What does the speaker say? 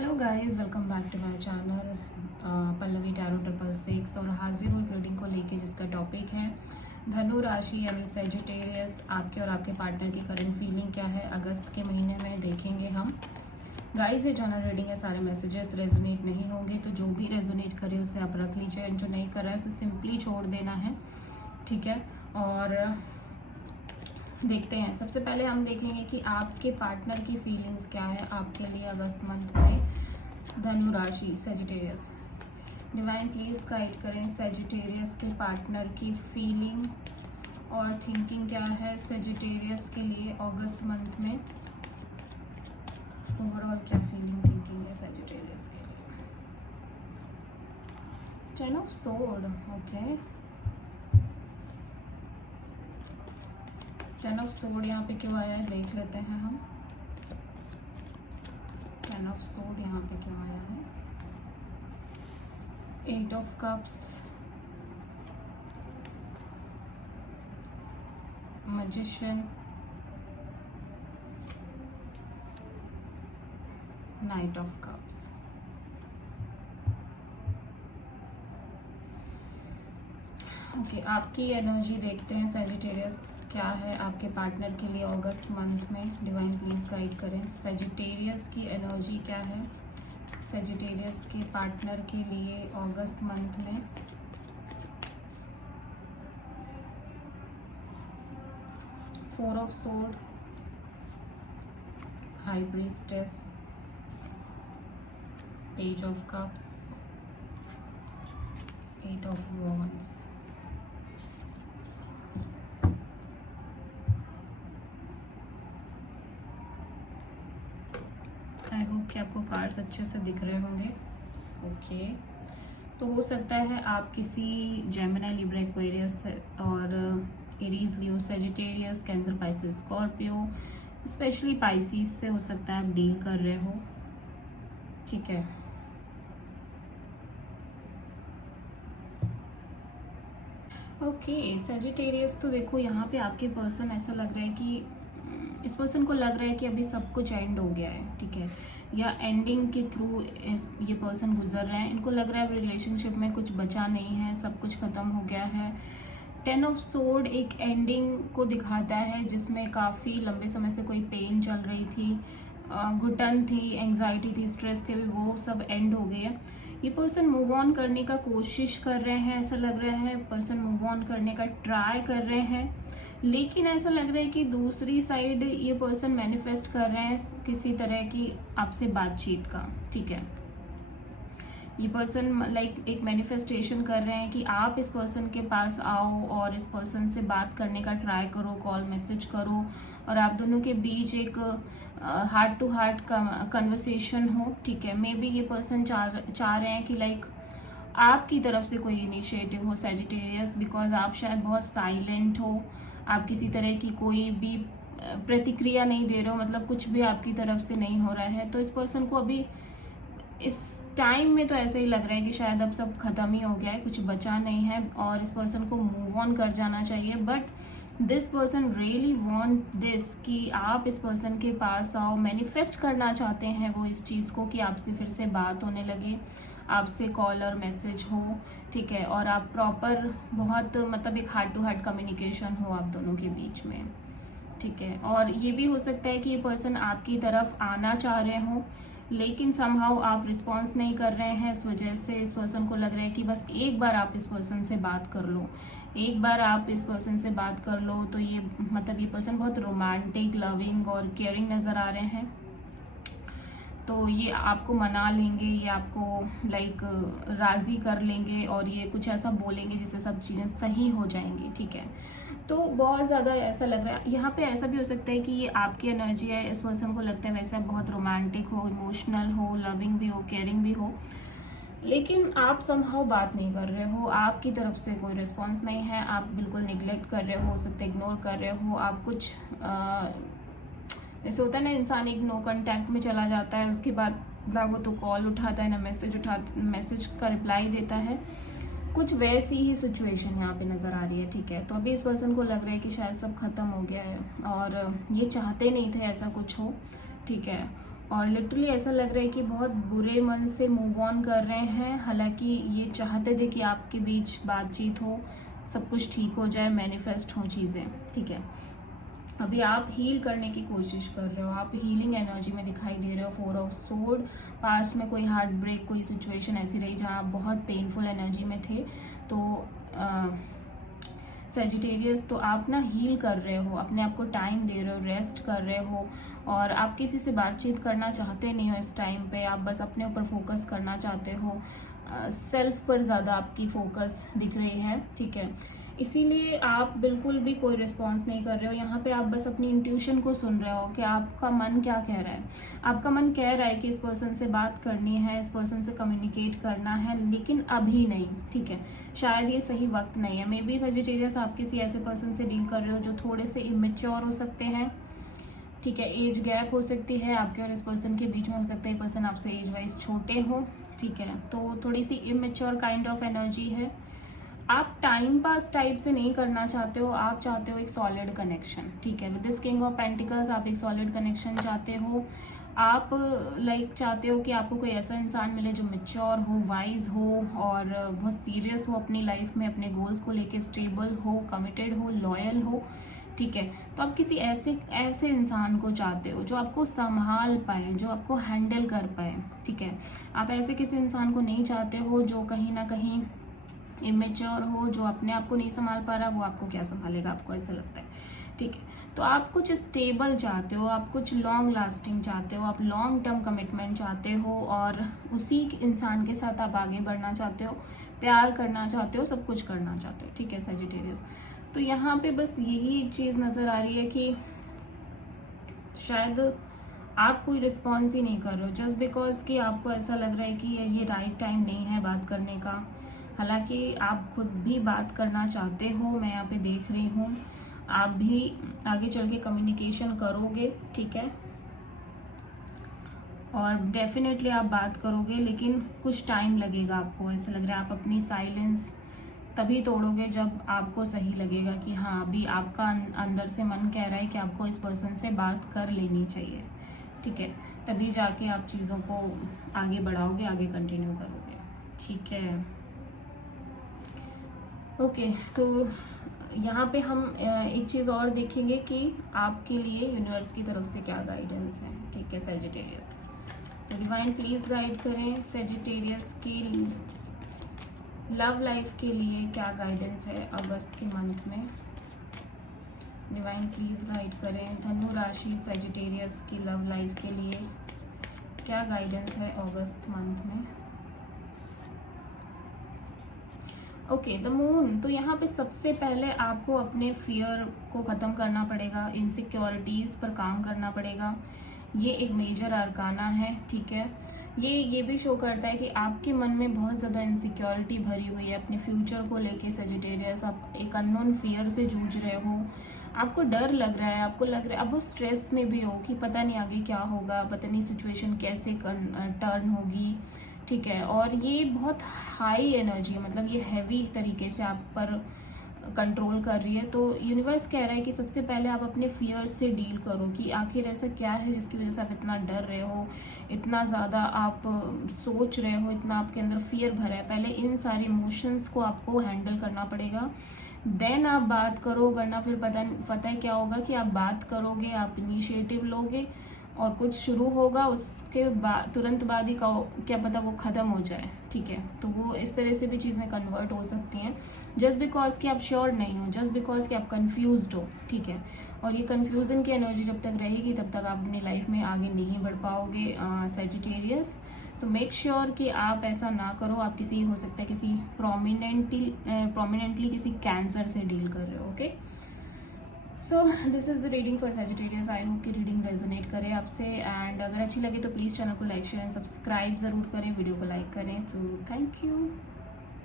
Hello guys, welcome back to my channel Pallavi tarot 666 और हाजिर हूँ एक रीडिंग को लेके जिसका टॉपिक है धनु राशि यानी सेजिटेरियस। आपके और आपके पार्टनर की करंट फीलिंग क्या है अगस्त के महीने में देखेंगे हम। गाइस ये जनरल रीडिंग है, सारे मैसेजेस रेजोनेट नहीं होंगे, तो जो भी रेजोनेट करे उसे आप रख लीजिए, जो नहीं कर रहा है उसे सिंपली छोड़ देना है, ठीक है। और देखते हैं, सबसे पहले हम देखेंगे कि आपके पार्टनर की फीलिंग्स क्या है आपके लिए अगस्त मंथ में। धनु राशि सेजिटेरियस, डिवाइन प्लीज गाइड करें सेजिटेरियस के पार्टनर की फीलिंग और थिंकिंग क्या है सेजिटेरियस के लिए अगस्त मंथ में। ओवरऑल क्या फीलिंग थिंकिंग है सेजिटेरियस के लिए। 10 of sword, okay. 10 of sword यहाँ पे क्यों आया है देख लेते हैं हम। 10 ऑफ सोर्ड यहाँ पे क्यों आया है। 8 of cups, magician, night of cups. Okay, आपकी एनर्जी देखते हैं सेजिटेरियस क्या है आपके पार्टनर के लिए अगस्त मंथ में। डिवाइन प्लीज गाइड करें सेजिटेरियस की एनर्जी क्या है सेजिटेरियस के पार्टनर के लिए अगस्त मंथ में। Four of sword, high priestess, page of cups, 8 of wands. I hope कि आपको कार्ड्स अच्छे से दिख रहे होंगे। ओके, तो हो सकता है आप किसी जेमिनी, लिब्रा, एक्वेरियस और Aries, Leo, Sagittarius, Cancer, Pisces, Scorpio, specially Pisces से हो सकता है आप डील कर रहे हो, ठीक है। ओके सेजिटेरियस, तो देखो यहाँ पे आपके पर्सन ऐसा लग रहा है कि इस पर्सन को लग रहा है कि अभी सब कुछ एंड हो गया है, ठीक है, या एंडिंग के थ्रू ये पर्सन गुजर रहे हैं। इनको लग रहा है रिलेशनशिप में कुछ बचा नहीं है, सब कुछ खत्म हो गया है। 10 ऑफ सोर्ड एक एंडिंग को दिखाता है जिसमें काफ़ी लंबे समय से कोई पेन चल रही थी, घुटन थी, एंग्जाइटी थी, स्ट्रेस थे, वो सब एंड हो गया। ये पर्सन मूव ऑन करने का कोशिश कर रहे हैं, ऐसा लग रहा है पर्सन मूव ऑन करने का ट्राई कर रहे हैं, लेकिन ऐसा लग रहा है कि दूसरी साइड ये पर्सन मैनिफेस्ट कर रहे हैं किसी तरह की आपसे बातचीत का, ठीक है। ये पर्सन लाइक एक मैनिफेस्टेशन कर रहे हैं कि आप इस पर्सन के पास आओ और इस पर्सन से बात करने का ट्राई करो, कॉल मैसेज करो और आप दोनों के बीच एक हार्ट टू हार्ट कन्वर्सेशन हो, ठीक है। मे बी ये पर्सन चाह रहे हैं कि लाइक आपकी तरफ से कोई इनिशिएटिव हो सेजिटेरियस, बिकॉज आप शायद बहुत साइलेंट हो, आप किसी तरह की कोई भी प्रतिक्रिया नहीं दे रहे हो, मतलब कुछ भी आपकी तरफ से नहीं हो रहा है। तो इस पर्सन को अभी इस टाइम में तो ऐसे ही लग रहा है कि शायद अब सब खत्म ही हो गया है, कुछ बचा नहीं है और इस पर्सन को मूव ऑन कर जाना चाहिए। But this person really want this कि आप इस पर्सन के पास आओ, मैनिफेस्ट करना चाहते हैं वो इस चीज़ को कि आपसे फिर से बात होने लगे, आपसे कॉल और मैसेज हो, ठीक है, और आप प्रॉपर बहुत मतलब एक हार्ट टू हार्ट कम्युनिकेशन हो आप दोनों के बीच में, ठीक है। और ये भी हो सकता है कि ये पर्सन आपकी तरफ आना चाह रहे हो लेकिन समहाउ आप रिस्पॉन्स नहीं कर रहे हैं, इस वजह से इस पर्सन को लग रहा है कि बस एक बार आप इस पर्सन से बात कर लो, एक बार आप इस पर्सन से बात कर लो। तो ये मतलब ये पर्सन बहुत रोमांटिक, लविंग और केयरिंग नज़र आ रहे हैं, तो ये आपको मना लेंगे, ये आपको लाइक राज़ी कर लेंगे और ये कुछ ऐसा बोलेंगे जिससे सब चीज़ें सही हो जाएंगी, ठीक है। तो बहुत ज़्यादा ऐसा लग रहा है यहाँ पे। ऐसा भी हो सकता है कि ये आपकी एनर्जी है, इस पर्सन को लगता है वैसे आप बहुत रोमांटिक हो, इमोशनल हो, लविंग भी हो, केयरिंग भी हो, लेकिन आप समहाउ बात नहीं कर रहे हो, आपकी तरफ से कोई रिस्पॉन्स नहीं है, आप बिल्कुल निगलेक्ट कर रहे हो सकते, इग्नोर कर रहे हो, आप कुछ जैसे होता है ना इंसान एक नो कांटेक्ट में चला जाता है, उसके बाद ना वो तो कॉल उठाता है ना मैसेज का रिप्लाई देता है, कुछ वैसी ही सिचुएशन यहाँ पे नज़र आ रही है, ठीक है। तो अभी इस पर्सन को लग रहा है कि शायद सब खत्म हो गया है और ये चाहते नहीं थे ऐसा कुछ हो, ठीक है। और लिटरली ऐसा लग रहा है कि बहुत बुरे मन से मूव ऑन कर रहे हैं। हालांकि ये चाहते थे कि आपके बीच बातचीत हो, सब कुछ ठीक हो जाए, मैनिफेस्ट हो चीज़ें, ठीक है। अभी आप हील करने की कोशिश कर रहे हो, आप हीलिंग एनर्जी में दिखाई दे रहे हो। 4 ऑफ सोर्ड, पास्ट में कोई हार्ट ब्रेक, कोई सिचुएशन ऐसी रही जहाँ आप बहुत पेनफुल एनर्जी में थे, तो सेजिटेरियस, तो आप ना हील कर रहे हो, अपने आप को टाइम दे रहे हो, रेस्ट कर रहे हो, और आप किसी से बातचीत करना चाहते नहीं हो इस टाइम पे। आप बस अपने ऊपर फोकस करना चाहते हो, सेल्फ पर ज़्यादा आपकी फोकस दिख रही है, ठीक है। इसीलिए आप बिल्कुल भी कोई रिस्पॉन्स नहीं कर रहे हो। यहाँ पे आप बस अपनी इंट्यूशन को सुन रहे हो कि आपका मन क्या कह रहा है। आपका मन कह रहा है कि इस पर्सन से बात करनी है, इस पर्सन से कम्युनिकेट करना है, लेकिन अभी नहीं, ठीक है। शायद ये सही वक्त नहीं है। मे बी सजिटेरियस आप किसी ऐसे पर्सन से डील कर रहे हो जो थोड़े से इमेच्योर हो सकते हैं, ठीक है। एज गैप हो सकती है आपके और इस पर्सन के बीच में, हो सकता है पर्सन आपसे एज वाइज छोटे हो, ठीक है। तो थोड़ी सी इमेच्योर काइंड ऑफ एनर्जी है। आप टाइम पास टाइप से नहीं करना चाहते हो, आप चाहते हो एक सॉलिड कनेक्शन, ठीक है। With this king of pentacles आप एक सॉलिड कनेक्शन चाहते हो। आप चाहते हो कि आपको कोई ऐसा इंसान मिले जो मैच्योर हो, वाइज हो, और बहुत सीरियस हो अपनी लाइफ में, अपने गोल्स को लेके स्टेबल हो, कमिटेड हो, लॉयल हो, ठीक है। तो आप किसी ऐसे इंसान को चाहते हो जो आपको संभाल पाए, जो आपको हैंडल कर पाए, ठीक है। आप ऐसे किसी इंसान को नहीं चाहते हो जो कहीं ना कहीं इमेच्योर हो, जो अपने आप को नहीं संभाल पा रहा, वो आपको क्या संभालेगा, आपको ऐसा लगता है, ठीक है। तो आप कुछ स्टेबल चाहते हो, आप कुछ लॉन्ग लास्टिंग चाहते हो, आप लॉन्ग टर्म कमिटमेंट चाहते हो, और उसी इंसान के साथ आप आगे बढ़ना चाहते हो, प्यार करना चाहते हो, सब कुछ करना चाहते हो, ठीक है सजिटेरियस। तो यहाँ पे बस यही एक चीज़ नज़र आ रही है कि शायद आप कोई रिस्पॉन्स ही नहीं कर रहे हो, जस्ट बिकॉज कि आपको ऐसा लग रहा है कि ये राइट टाइम नहीं है बात करने का। हालांकि आप खुद भी बात करना चाहते हो, मैं यहाँ पे देख रही हूँ, आप भी आगे चल के कम्युनिकेशन करोगे, ठीक है। और डेफिनेटली आप बात करोगे, लेकिन कुछ टाइम लगेगा आपको। ऐसा लग रहा है आप अपनी साइलेंस तभी तोड़ोगे जब आपको सही लगेगा कि हाँ अभी आपका अंदर से मन कह रहा है कि आपको इस पर्सन से बात कर लेनी चाहिए, ठीक है। तभी जाके आप चीज़ों को आगे बढ़ाओगे, आगे कंटिन्यू करोगे, ठीक है। ओके, तो यहाँ पे हम एक चीज़ और देखेंगे कि आपके लिए यूनिवर्स की तरफ से क्या गाइडेंस है, ठीक है सजिटेरियस। डिवाइन प्लीज गाइड करें सजिटेरियस की लव लाइफ के लिए क्या गाइडेंस है अगस्त के मंथ में। डिवाइन प्लीज गाइड करें धनु राशि सजिटेरियस की लव लाइफ के लिए क्या गाइडेंस है अगस्त मंथ में। Okay, the moon. तो यहाँ पे सबसे पहले आपको अपने फियर को ख़त्म करना पड़ेगा, इनसिक्योरिटीज़ पर काम करना पड़ेगा। ये एक मेजर अरकाना है, ठीक है। ये भी शो करता है कि आपके मन में बहुत ज़्यादा इनसिक्योरिटी भरी हुई है अपने फ्यूचर को लेके सजिटेरियस। आप एक अननोन फियर से जूझ रहे हो, आपको डर लग रहा है, आपको लग रहा है आप बहुत स्ट्रेस में भी हो कि पता नहीं आगे क्या होगा, पता नहीं सिचुएशन कैसे टर्न होगी, ठीक है। और ये बहुत हाई एनर्जी है, मतलब ये हैवी तरीके से आप पर कंट्रोल कर रही है। तो यूनिवर्स कह रहा है कि सबसे पहले आप अपने फियर्स से डील करो कि आखिर ऐसा क्या है जिसकी वजह से आप इतना डर रहे हो, इतना ज़्यादा आप सोच रहे हो, इतना आपके अंदर फियर भरा है। पहले इन सारे इमोशंस को आपको हैंडल करना पड़ेगा, देन आप बात करो, वरना फिर पता है क्या होगा कि आप बात करोगे, आप इनिशिएटिव लोगे और कुछ शुरू होगा, उसके बाद तुरंत बाद ही क्या पता वो ख़त्म हो जाए, ठीक है। तो वो इस तरह से भी चीज़ें कन्वर्ट हो सकती हैं, जस्ट बिकॉज कि आप श्योर नहीं हो, जस्ट बिकॉज कि आप कंफ्यूज्ड हो, ठीक है। और ये कंफ्यूजन की एनर्जी जब तक रहेगी तब तक आप अपनी लाइफ में आगे नहीं बढ़ पाओगे सजिटेरियस। तो मेक श्योर कि आप ऐसा ना करो। आप किसी हो सकता है किसी प्रोमिनेंटली किसी कैंसर से डील कर रहे हो, okay. So this is the reading for Sagittarius. I hope कि रीडिंग रेजोनेट करे आपसे, एंड अगर अच्छी लगे तो प्लीज़ चैनल को लाइक शेयर एंड सब्सक्राइब ज़रूर करें, वीडियो को लाइक करें। तो थैंक यू।